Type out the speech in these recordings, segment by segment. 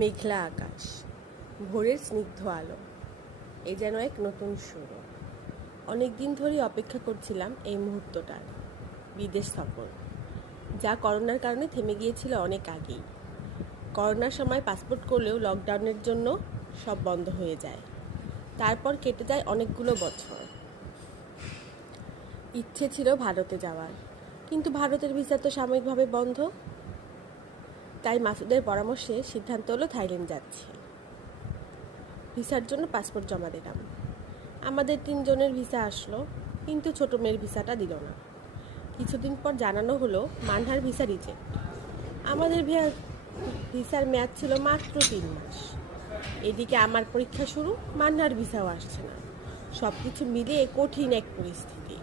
মেঘলা আকাশ, ভোরের স্নিগ্ধ আলো, এ যেন এক নতুন শুরু। অনেক দিন ধরেই অপেক্ষা করছিলাম এই মুহূর্তটার। বিদেশ সফর, যা করোনার কারণে থেমে গিয়েছিল অনেক আগেই। করোনার সময় পাসপোর্ট করলেও লকডাউনের জন্য সব বন্ধ হয়ে যায়। তারপর কেটে যায় অনেকগুলো বছর। ইচ্ছে ছিল ভারতে যাওয়ার, কিন্তু ভারতের ভিসা তো সাময়িকভাবে বন্ধ। তাই মাসুদের পরামর্শে সিদ্ধান্ত হলো থাইল্যান্ড যাচ্ছি। ভিসার জন্য পাসপোর্ট জমা দিলাম। আমাদের 3 জনের ভিসা আসলো, কিন্তু ছোট মেয়ের ভিসাটা দিল না। কিছুদিন পর জানানো হলো মানহার ভিসা রিজেক্ট। আমাদের ভিসার মেয়াদ ছিল মাত্র 3 মাস। এদিকে আমার পরীক্ষা শুরু, মানহার ভিসাও আসছে না। সব কিছু মিলিয়ে কঠিন এক পরিস্থিতি।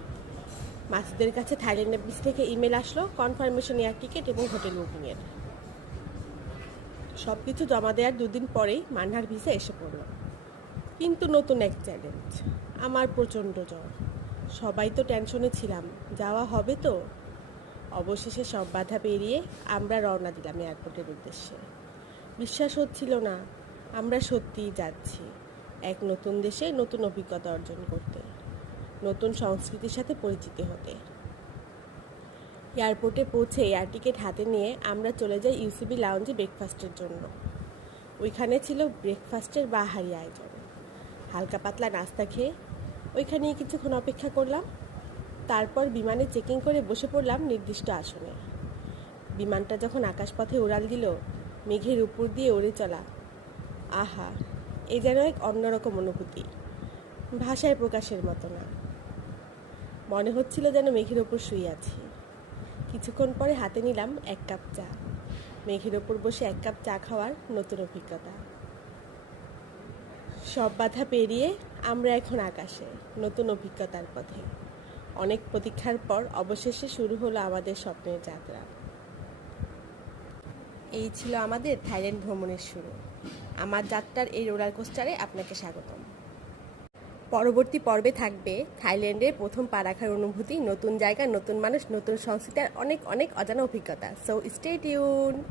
মাসুদের কাছে থাইল্যান্ড অফিস থেকে ইমেল আসলো কনফার্মেশন এয়ার টিকিট এবং হোটেল বুকিংয়ের। সব কিছু জমা দেওয়ার 2 দিন পরেই মানহার ভিসা এসে পড়ল। কিন্তু নতুন এক চ্যালেঞ্জ, আমার প্রচণ্ড জ্বর। সবাই তো টেনশনে ছিলাম, যাওয়া হবে তো। অবশেষে সব বাধা পেরিয়ে আমরা রওনা দিলাম এয়ারপোর্টের উদ্দেশ্যে। বিশ্বাস হচ্ছিল না আমরা সত্যিই যাচ্ছি এক নতুন দেশে নতুন অভিজ্ঞতা অর্জন করতে, নতুন সংস্কৃতির সাথে পরিচিত হতে। এয়ারপোর্টে পৌঁছে এয়ার টিকিট হাতে নিয়ে আমরা চলে যাই ইউসিবি লাউঞ্জে ব্রেকফাস্টের জন্য। ওইখানে ছিল ব্রেকফাস্টের বাহারি আয়োজন। হালকা পাতলা নাস্তা খেয়ে ওইখানেই কিছুক্ষণ অপেক্ষা করলাম। তারপর বিমানে চেকিং করে বসে পড়লাম নির্দিষ্ট আসনে। বিমানটা যখন আকাশপথে উড়াল দিল, মেঘের উপর দিয়ে উড়ে চলা, আহা, এ যেন এক অন্যরকম অনুভূতি, ভাষায় প্রকাশের মতো না। মনে হচ্ছিল যেন মেঘের ওপর শুয়ে আছি। কিছুক্ষণ পরে হাতে নিলাম 1 কাপ চা। মেঘের ওপর বসে 1 কাপ চা খাওয়ার নতুন অভিজ্ঞতা। সব বাধা পেরিয়ে আমরা এখন আকাশে, নতুন অভিজ্ঞতার পথে। অনেক প্রতীক্ষার পর অবশেষে শুরু হলো আমাদের স্বপ্নের যাত্রা। এই ছিল আমাদের থাইল্যান্ড ভ্রমণের শুরু। আমার যাত্রার এই রোলার কোস্টারে আপনাকে স্বাগতম। পরবর্তী পর্বে থাকবে থাইল্যান্ডের প্রথম পা রাখার অনুভূতি, নতুন জায়গা, নতুন মানুষ, নতুন সংস্কৃতি আর অনেক অনেক অজানা অভিজ্ঞতা। So stay tuned.